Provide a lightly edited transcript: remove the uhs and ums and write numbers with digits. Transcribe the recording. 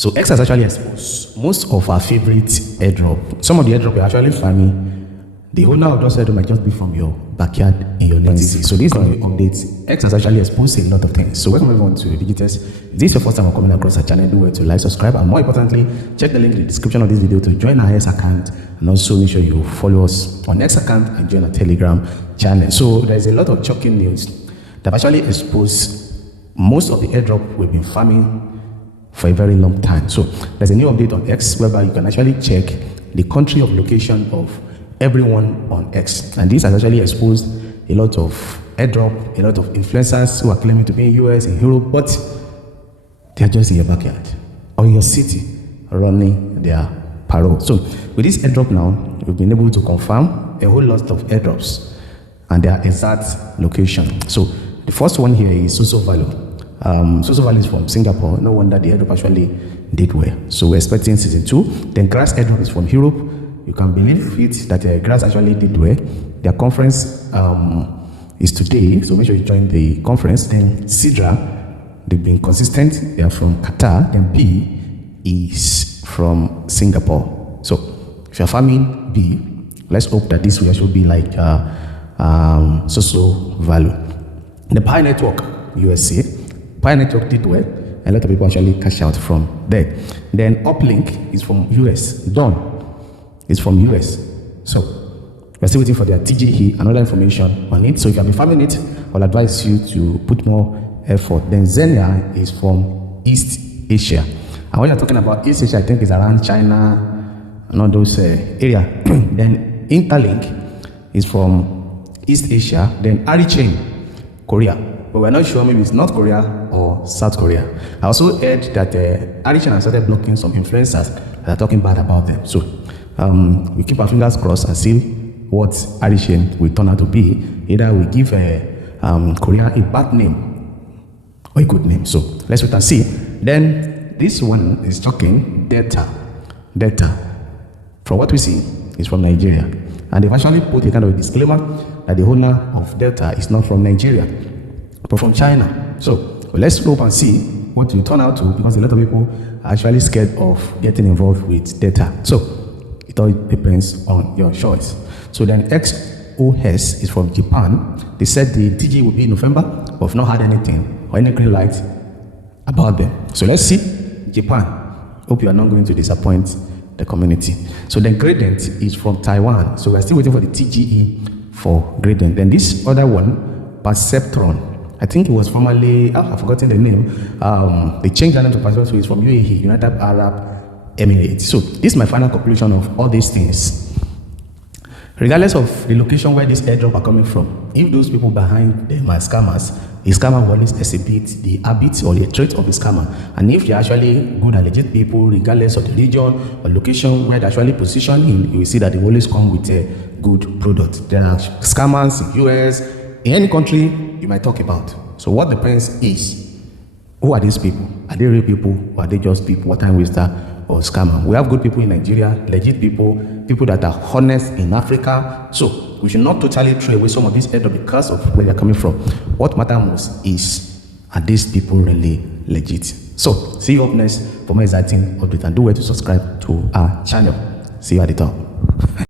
So X has actually exposed most of our favorite airdrop. Some of the airdrop are actually funny. The owner of those airdrop might just be from your backyard in your native city. So these are the updates. X has actually exposed a lot of things. So welcome everyone to Digitex. If this is your first time coming across our channel, do well to like, subscribe, and more importantly, check the link in the description of this video to join our X account, and also make sure you follow us on X account and join our Telegram channel. So there's a lot of shocking news that have actually exposed most of the airdrop we've been farming for a very long time. So there's a new update on X whereby you can actually check the country of location of everyone on X, and this has actually exposed a lot of airdrop, a lot of influencers who are claiming to be in US, in Europe, but they are just in your backyard or in your city running their parole. So with this airdrop now, we've been able to confirm a whole lot of airdrops and their exact location. So the first one here is Soso Value. Soso Value is from Singapore. No wonder the airdrop actually did well. So we're expecting season 2. Then Grass airdrop is from Europe. You can believe it that Grass actually did well. Their conference is today, so make sure you join the conference. Then Sidra, they've been consistent. They are from Qatar. Then B is from Singapore. So if you're farming B, let's hope that this will actually be like Soso Value. The Pi Network, USA. Pi Network did well. A lot of people actually cash out from there. Then Uplink is from US. Dawn is from US. So we're still waiting for their TGE and other information on it. So if you have been farming it, I'll advise you to put more effort. Then Zenia is from East Asia. And when you're talking about East Asia, I think it's around China and all those area. Then Interlink is from East Asia. Then Arichain, Korea. But we're not sure, maybe it's North Korea or South Korea. I also heard that Arichain has started blocking some influencers that are talking bad about them. So we keep our fingers crossed and see what Arichain will turn out to be. Either we give Korea a bad name or a good name. So let's wait and see. Then this one is talking Delta. From what we see, is from Nigeria. And they've actually put a kind of disclaimer that the owner of Delta is not from Nigeria, but from China. So let's hope and see what will turn out to, because a lot of people are actually scared of getting involved with data. So it all depends on your choice. So then XOS is from Japan. They said the TG will be in November, but we've not had anything or any green light about them. So let's see. Japan. Hope you are not going to disappoint the community. So then Gradient is from Taiwan. So we're still waiting for the TGE for Gradient. Then this other one, Perceptron. I think it was formerly, I've forgotten the name. They changed the name to Perceptron, so it's from UAE, United Arab Emirates. So this is my final conclusion of all these things. Regardless of the location where this airdrop are coming from, if those people behind them are scammers, a scammer will always exhibit the habits or the trait of a scammer. And if they're actually good and legit people, regardless of the region or location where they're actually positioned in, you will see that they always come with a good product. There are scammers in US, in any country you might talk about. So what depends is, who are these people? Are they real people, or are they just people, what time waster or scammer? We have good people in Nigeria, legit people that are honest in Africa. So we should not totally throw away some of these airdrop because of where they're coming from. What matters most is, are these people really legit? So see you up next for more exciting updates, and do well to subscribe to our channel. See you at the top.